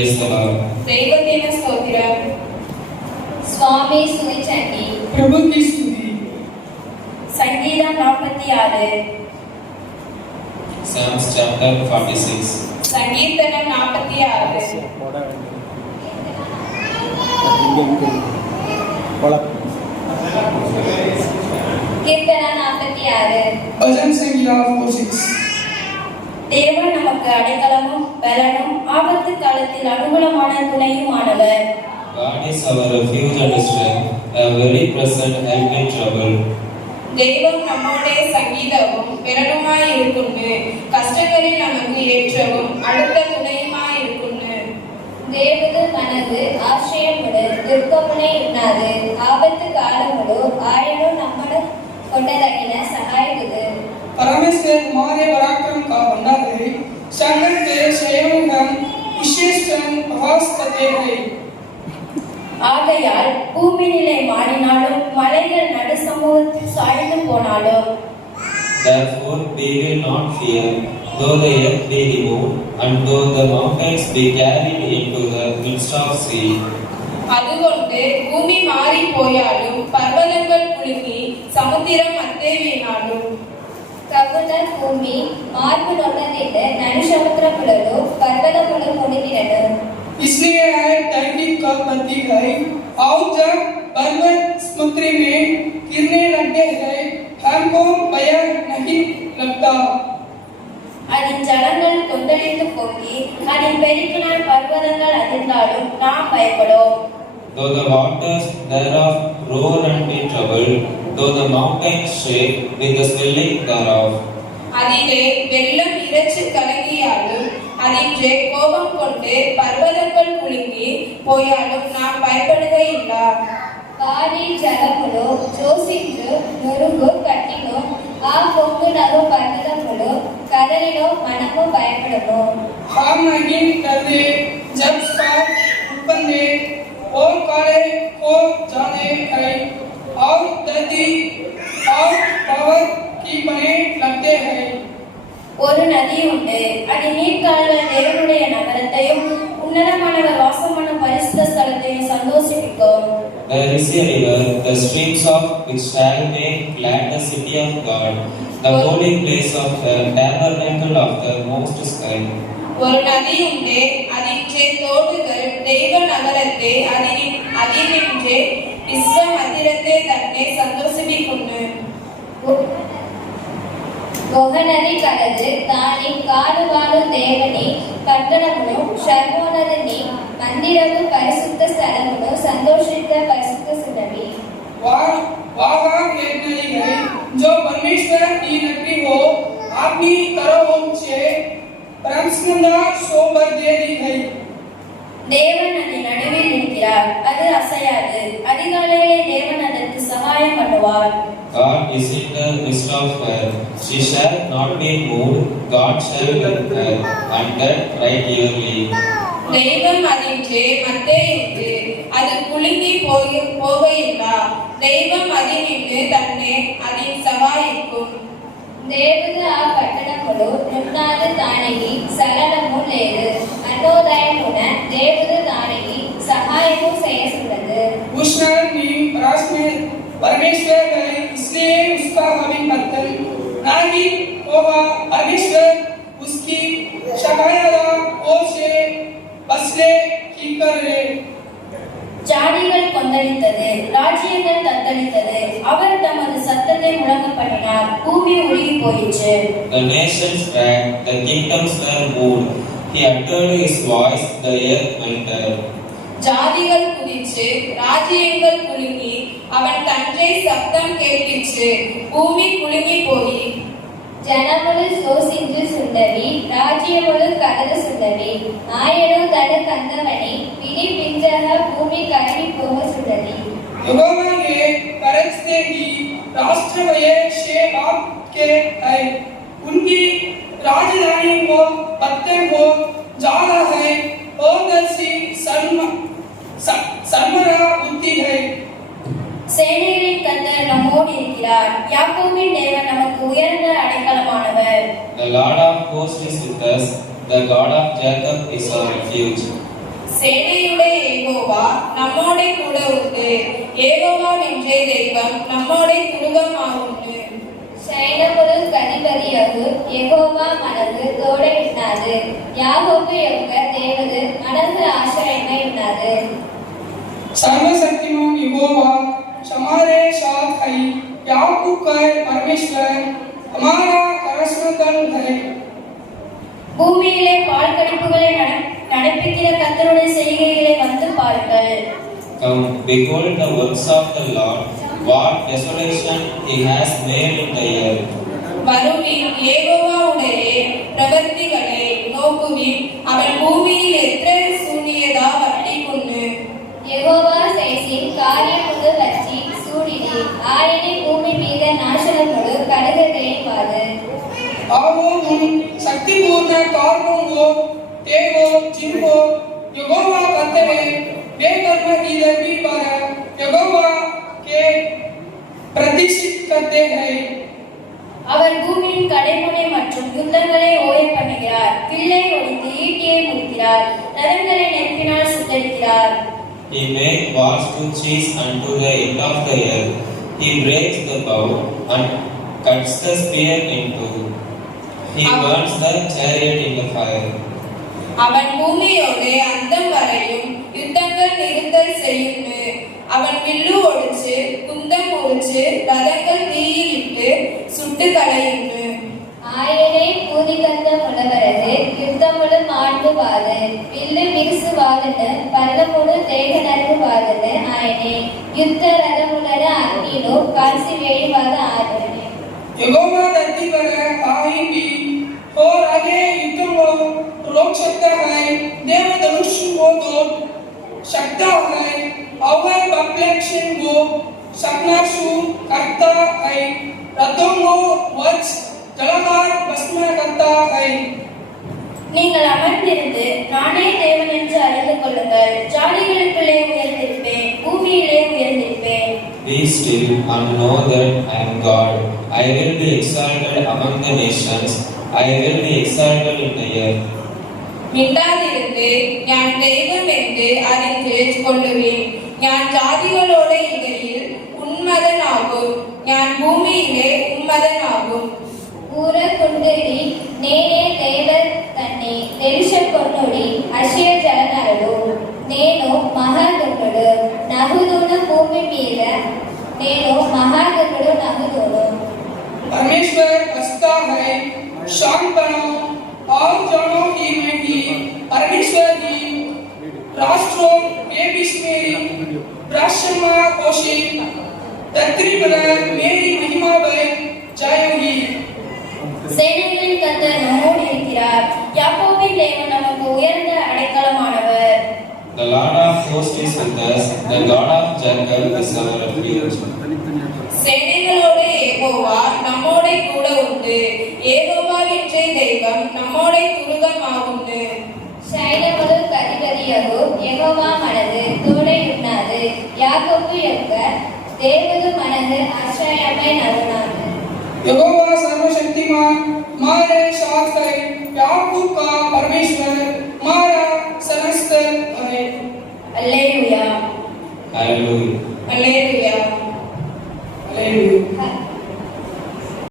Praise the Lord. దైవదేవ స్తోత్రం. స్వామి స్తుతించండి. ప్రభుకి స్తుతి. సంగీతం 46. Psalms chapter 46. సంకీర్తనం 46. கீர்த்தன 46. பஜன் சங்கீதா 46. தேவன் நமக்கு அடைக்கலமும் பலனும் ஆபத்து காலத்தில் அனுகூலமான துணையுமானவர். God is our refuge and strength, a very present help in trouble. தெய்வம் நம்மோடே சங்கீதமும் பெறனுமாய் இருக்குன்னு, கஷ்டங்களில் நமக்கு ஏற்றவும் அடுத்த துணையுமாய் இருக்குன்னு. தேவது தனது ஆசிரியமுடு துர்க்கமுனை உண்ணாது, ஆபத்து காலமுடு ஆயனும் நம்மட கொண்டதகின சகாய்க்குது. परमेश्वर हमारे पराक्रम का भंडार है, संकट के सेवक हम विशेषण प्रभास करते हैं. ஆகையால் பூமி நிலை மாறினாலும் மலைகள் நடு சமூகத்தில் சாய்ந்து போனாலும் Therefore we will not fear, though the earth be removed, and though the mountains be carried into the midst of sea. அதுகொண்டு பூமி மாறி போயாலும் பர்வதங்கள் குலுங்கி சமுத்திரம் மத்தே வீணாலும் ககுல பூமி மார்பு நொல்லதிட்டு நடு சமுத்திரமுள்ளது பர்வதமுள்ள முழுகினது. इसलिए है धरती का प्रतीक है, और जब पर्वत समुद्र में गिरने लगते हैं हमको भय नहीं लगता. அதன் ஜலங்கள் கொந்தளித்து பொங்கி அதன் பெருக்கினால் பர்வதங்கள் அதிர்ந்தாலும் நாம் பயப்படும். Though the waters thereof roar and be troubled, though the mountains shake with the swelling thereof. அதிலே வெள்ளம் இரைச்சு கலங்கியாலும் அதின்றே கோபம் கொண்டு பர்வதங்கள் குலுங்கி போயாலும் நாம் பயப்படுகையில்லை. காரி ஜலமுలు జోసించు నురుగు కట్టిను ఆ పొంగునగు పర్వతములు కదలిలో మనము భయపడము. हम नहीं डरते जब स्कार उत्पन्न और काले को जाने है, और धरती और पावर की बने लगते हैं. ஒரு நதி உண்டு, அது நீர்க்கால்கள் தேவனுடைய நகரத்தையும் உன்னதமானவர் வாசம் பண்ணும் பரிசுத்த ஸ்தலத்தையும் சந்தோஷிப்பிக்கும். There is a river, the streams of which shall make glad the city of God, the holy place of the tabernacle of the Most High. ஒரு நதி உண்டு, அதின்றே தோடுகள் தெய்வ நகரத்தை அதினின்றே விஸ்வ மந்திரத்தை தன்னை சந்தோஷிப்பிக்குன்னு. గొహనది కలదు దాని కాలువాలు దేవుని పట్టణమును శర్మోన్నతిని మందిరము పరిశుద్ధ స్థలమును సంతోషిత పరిశుద్ధ సునవి. वाह एक नदी है जो परमेश्वर की नगरी हो, अपनी तरफ से प्रसन्नता शोभा दे दी है. தேவன் அதன் நடுவில் இருக்கிறார், அது அசையாது. அதிகாலையிலே தேவன் அதற்கு சகாயம் பண்ணுவார். God is in the midst of her, she shall not be moved, God shall help her, and that right yearly. தெய்வம் அதின்றே மத்தே இருந்து அது குலுங்கி போகையில்லா. தெய்வம் அதினின்று தன்னை அதின் சகாயிக்கும். దేవుడు ఆ పట్టణములో నున్నాడు దానికి సకలము లేదు, అన్నోదయమున దేవుడు దానికి సహాయము చేయసున్నది. उष्ण नीम रास में परमेश्वर है, इसलिए उसका हमें बर्तन नहीं होगा. परमेश्वर उसकी शकायत ओर से बसले की कर रहे. ஜாதிகள் கொந்தளித்தது, ராஜ்யங்கள் தத்தளித்தது. அவர் தமது சத்தத்தை முழங்க பண்ணினார், பூமி உருகி போயிற்று. The nations drank, the kingdoms were moved, he uttered his voice, the earth melted. ஜாதிகள் குதிச்சு, ராஜ்யங்கள் குலுங்கி, அவன் தன்றை சத்தம் கேட்பிச்சு, பூமி குலுங்கி போய். జనములు శోషించు సుందరి, రాజ్యములు కలదు సుందరి. ఆయను తన కందమని వినిపించక భూమి కరిగి పోవసుందరి. यहोवा ने करजते की राष्ट्र वये से आप के है, उनकी राजधानी को पत्ते को जाना है, और दर्शी सरमरा बुद्धि है. சேனைகளின் கர்த்தர் நம்மோடு இருக்கிறார், யாக்கோபின் தேவன் நமக்கு உயர்ந்த அடைக்கலமானவர். The Lord of hosts is with us, the God of Jacob is our refuge. சேனையுடைய Jehovah நம்மோடே கூட உண்டு. ஏகோவா வென்றே தெய்வம் நம்மோடே துருகமாவுண்டு. சைனபுரம் கதிபதியகு யெகோவா మనకు తోడై ఉన్నాడు. యాకోబు యొక్క దేవుడు మనకు ఆశ్రయమై ఉన్నాడు. सर्वशक्तिमान यहोवा हमारे साथ है। याकूब का परमेश्वर हमारा அரசனதல் है। பூமியிலே பால் கடிப்புகளை நடப்பிக்கிற கர்த்தருடைய செய்கைகளை வந்து பாருங்கள். Come, behold the works of the Lord, what desolation he has made in the earth. வருவின் ஏகோவாவுடைய பிரவர்த்திகளை நோக்குவின். அவன் பூமியில் எத்தனை சூனியதா வட்டிக்குன்னு. యెహోవా చేసిన కార్యములు వచ్చి చూడిరి. ఆయన భూమి మీద నాశనములు కడగలేనివాడు. आवो उन शक्तिपूर्ण कार्यों को देखो जिनको यहोवा करते हैं। वे कर्म की लंबी पर यहोवा के प्रतिष्ठित करते हैं। அவர் பூமியின் கடைமுனை மற்றும் யுத்தங்களை ஓய பண்ணுகிறார். பிள்ளை ஒடித்து ஈட்டியை முடிக்கிறார். நரங்களை நெருப்பினால் சுட்டரிக்கிறார். He makes wars to cease unto the end of the earth. He breaks the bow and cuts the spear in two. He burns the chariot in the fire. அவன் பூமியோடு அந்தம் வரையும் யுத்தங்கள் நிறுத்தல் செய்யுன்னு. அவன் வில்லு ஒடிச்சு குந்தம் ஒடிச்சு ரதங்கள் தீயிலிட்டு சுட்டு களையுன்னு. ఆయనే పూదికందములవరదు యుద్ధములు మాండువాదు. విల్లు బిగుసువాదును పర్వములు తేగ నరుగువాదును. ఆయనే యుద్ధ రథములను అగ్నిలో కాల్చివేయువాడు. ఆయనే यहोवा धरती पर आई भी और आगे युद्ध को रोक सकता है। देवधनुष को तोड़ सकता है। अवय बप्लेक्शन को सकनाशु करता है। रथों को वज्र जलकार भस्म करता है। நீங்கள் அமர்ந்திருந்து நானே தேவன் என்று அறிந்து கொள்ளுங்கள். ஜாதிகளுக்குள்ளே உயர்ந்திருப்பேன், பூமியிலே உயர்ந்திருப்பேன். Be still and know that I am God. I will be exalted among the nations. I will be exalted in the earth. മിണ്ടാതിരുന്ന് ഞാൻ ദൈവം എന്ന് അറിഞ്ഞ് കൊള്ളുവിൻ. ഞാൻ ജാതികളോട് ഇടയിൽ ഉന്മതനാകും. ഞാൻ ഭൂമിയിലെ ഉന്മതനാകും. ఊరకుండుడి నేనే దేవర్ తన్ని తెలుసుకొనుడి. అశయ జనరుడు నేను మహాగణుడు నహుదును భూమి మీద. నేను మహాగణుడు నహుదును. परमेश्वर हंसता है। शांत बनो और जानो कि मैं ही परमेश्वर ही। राष्ट्रों के बीच मेरी ब्रह्मा कोशी धरती पर मेरी महिमा बढ़ जाएगी। சேனைகளின் கர்த்தர் நம்மோடு இருக்கிறார். யாக்கோபின் தேவன் நமக்கு உயர்ந்த அடைக்கலமானவர். The Lord of hosts is with us. The God of Jacob is our refuge. சேனைகளோடு Jehovah நம்மோடே கூட உண்டு. ஏகோவா வென்றே தெய்வம் நம்மோடே துருகமாவுண்டு. సైన్యములు అధిపతియగు యెహోవా మనకు తోడై ఉన్నాడు. యాకోబు యొక్క దేవుడు మనకు ఆశ్రయమై ఉన్నాడు. యెహోవా సర్వశక్తి